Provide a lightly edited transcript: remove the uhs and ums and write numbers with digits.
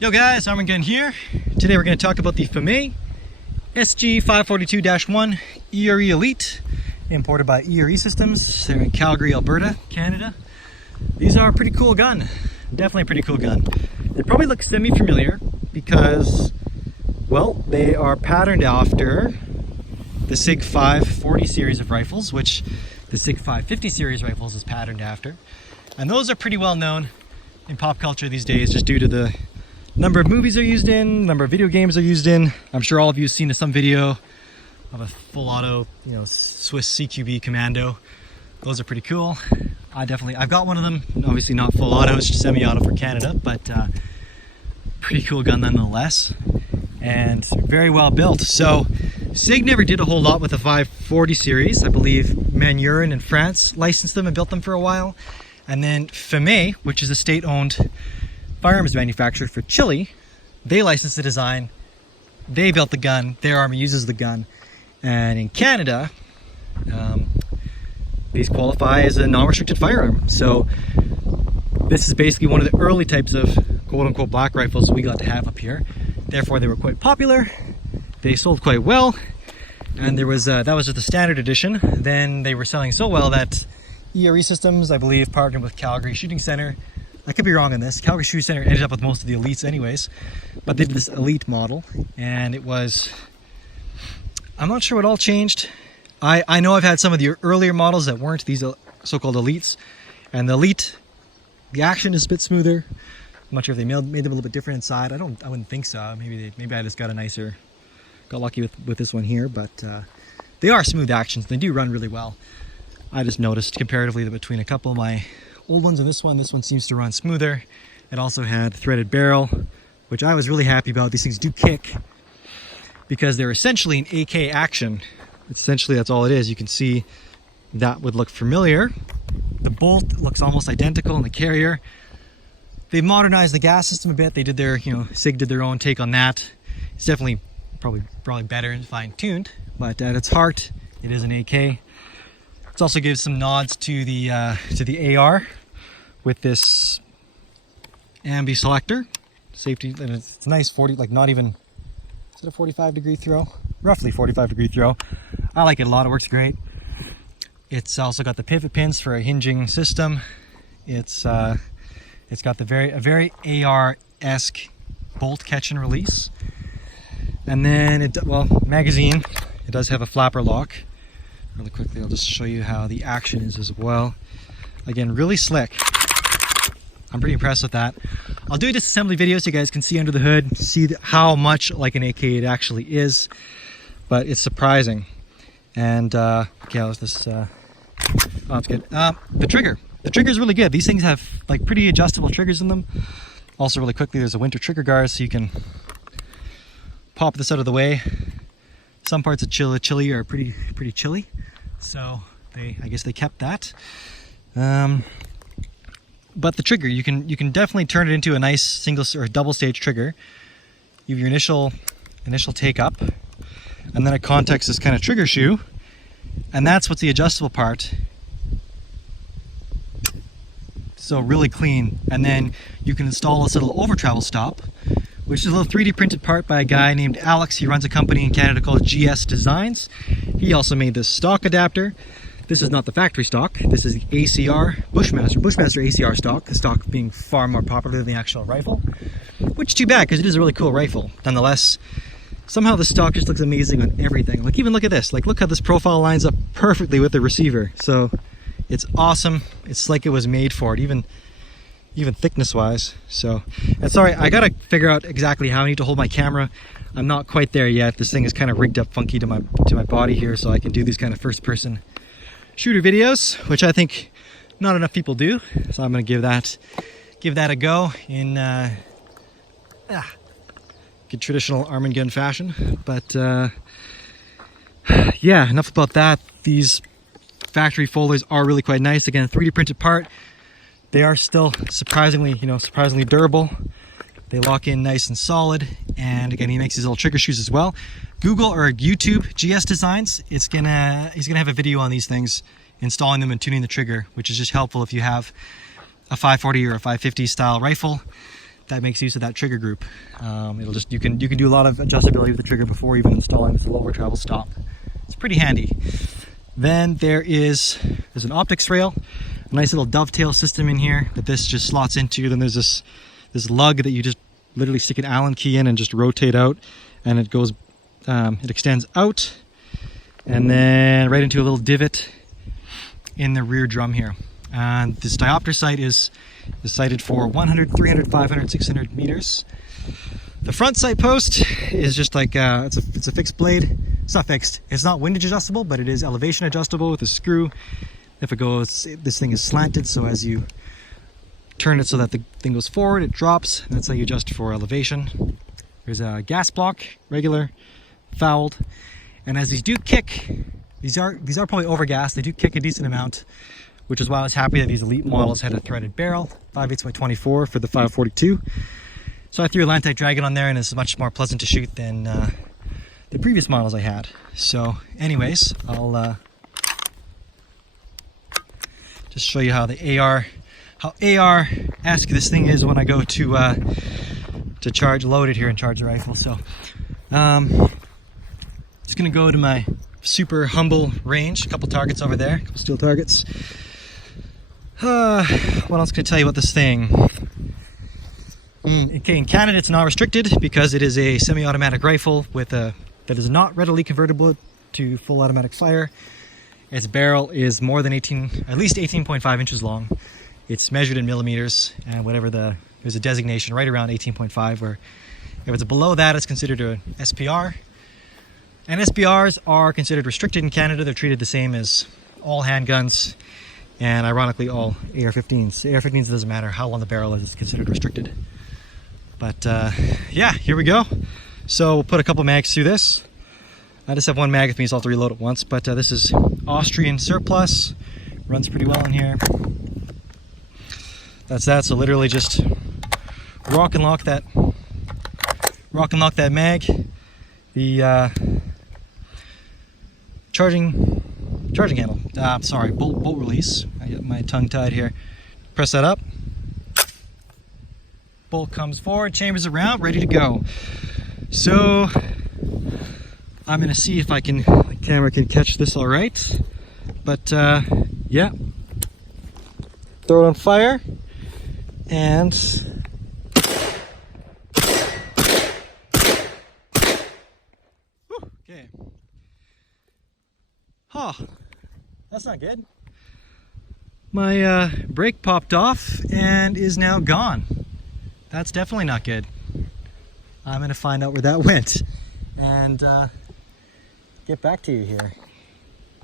Yo guys, Arm&Gun here. Today we're going to talk about the FAMAE SG 542-1 ERE Elite, imported by ERE Systems. They're in Calgary, Alberta, Canada. These are a pretty cool gun. Definitely a pretty cool gun. They probably look semi-familiar because, well, they are patterned after the SIG 540 series of rifles, which the SIG 550 series rifles is patterned after. And those are pretty well known in pop culture these days, just due to the number of movies they're used in, number of video games they're used in. I'm sure all of you have seen some video of a full auto, Swiss CQB Commando. Those are pretty cool. I've got one of them. Obviously not full auto, it's just semi-auto for Canada, but pretty cool gun nonetheless, and very well built. So SIG never did a whole lot with the 540 series. I believe Manurin in France licensed them and built them for a while. And then FAMAE, which is a state-owned firearms manufacturer for Chile, they licensed the design, they built the gun, their army uses the gun. And in Canada, these qualify as a non-restricted firearm. So this is basically one of the early types of quote-unquote black rifles we got to have up here. Therefore they were quite popular, they sold quite well, and there was that was just the standard edition. Then they were selling so well that ERE Systems, I believe, partnered with Calgary Shooting Center. I could be wrong on this. Calgary Shooting Center ended up with most of the Elites anyways, but they did this Elite model, and it was, I'm not sure what all changed. I know I've had some of the earlier models that weren't these so-called Elites, and the Elite, the action is a bit smoother. I'm not sure if they made them a little bit different inside. I wouldn't think so. Maybe I just got lucky with this one here, but they are smooth actions. They do run really well. I just noticed comparatively that between a couple of my old ones and this one seems to run smoother. It also had threaded barrel, which I was really happy about. These things do kick because they're essentially an AK action. Essentially, that's all it is. You can see that would look familiar. The bolt looks almost identical in the carrier. They modernized the gas system a bit. They did their, SIG did their own take on that. It's definitely probably better and fine-tuned, but at its heart, it is an AK. It also gives some nods to the AR with this Ambi Selector safety, and it's a nice 40, like not even, is it a 45-degree throw? Roughly 45-degree throw. I like it a lot. It works great. It's also got the pivot pins for a hinging system. It's got a very AR-esque bolt catch and release. And then magazine. It does have a flapper lock. Really quickly, I'll just show you how the action is as well. Again, really slick. I'm pretty impressed with that. I'll do a disassembly video so you guys can see under the hood, see how much like an AK it actually is. But it's surprising. And okay, that's good. The trigger. The trigger is really good. These things have like pretty adjustable triggers in them. Also, really quickly, there's a winter trigger guard, so you can pop this out of the way. Some parts of Chile are pretty chilly, so I guess they kept that. But the trigger, you can definitely turn it into a nice single or double stage trigger. You have your initial take up, and then it contacts this kind of trigger shoe, and that's what's the adjustable part. So really clean. And then you can install this little over travel stop, which is a little 3D printed part by a guy named Alex. He runs a company in Canada called GS Designs. He also made this stock adapter. This is not the factory stock. This is the ACR Bushmaster ACR stock, the stock being far more popular than the actual rifle, which is too bad because it is a really cool rifle. Nonetheless, somehow the stock just looks amazing on everything. Like, even look at this. Like, look how this profile lines up perfectly with the receiver. So it's awesome. It's like it was made for it, even thickness wise. So, and sorry, I gotta figure out exactly how I need to hold my camera. I'm not quite there yet. This thing is kind of rigged up funky to my body here, so I can do these kind of first person shooter videos, which I think not enough people do. So I'm gonna give that a go in good traditional Arm&Gun fashion. But yeah, enough about that. These factory folders are really quite nice. Again, 3D printed part. They are still surprisingly durable. They lock in nice and solid. And again, he makes these little trigger shoes as well. Google or YouTube GS Designs. He's gonna have a video on these things, installing them and tuning the trigger, which is just helpful if you have a 540 or a 550 style rifle that makes use of that trigger group. It'll just, you can do a lot of adjustability with the trigger before even installing this lower travel stop. It's pretty handy. Then there's an optics rail, a nice little dovetail system in here that this just slots into. Then there's this lug that you just literally stick an Allen key in and just rotate out, and it goes, it extends out, and then right into a little divot in the rear drum here. And this diopter sight is sighted for 100, 300, 500, 600 meters. The front sight post is just like, it's a fixed blade. It's not fixed. It's not windage adjustable, but it is elevation adjustable with a screw. If it goes, this thing is slanted, so as you turn it so that the thing goes forward, it drops. And that's how you adjust for elevation. There's a gas block, regular, fouled. And as these do kick, these are probably overgassed. They do kick a decent amount, which is why I was happy that these Elite models had a threaded barrel, 5/8 by 24 for the 542. So I threw a Lantite Dragon on there, and it's much more pleasant to shoot than the previous models I had. So anyways, I'll just show you how the AR-esque this thing is when I go to charge, load it here and charge the rifle. So just gonna go to my super humble range, a couple targets over there, a couple steel targets. What else can I tell you about this thing? Okay, in Canada it's not restricted because it is a semi-automatic rifle with that is not readily convertible to full automatic fire. Its barrel is more than at least 18.5 inches long. It's measured in millimeters, and there's a designation right around 18.5, where if it's below that, it's considered an SPR. And SPRs are considered restricted in Canada. They're treated the same as all handguns, and ironically all AR-15s. AR-15s, doesn't matter how long the barrel is, it's considered restricted. But yeah, here we go. So we'll put a couple mags through this. I just have one mag with me, so I'll have to reload it once. But this is Austrian surplus. Runs pretty well in here. That's that. So literally just rock and lock that mag. The charging handle. Sorry, bolt release. I got my tongue tied here. Press that up. Bolt comes forward, chambers around, ready to go. So I'm gonna see if the camera can catch this all right. But yeah, throw it on fire, and okay. Oh, that's not good. My brake popped off and is now gone. That's definitely not good. I'm gonna find out where that went and get back to you here.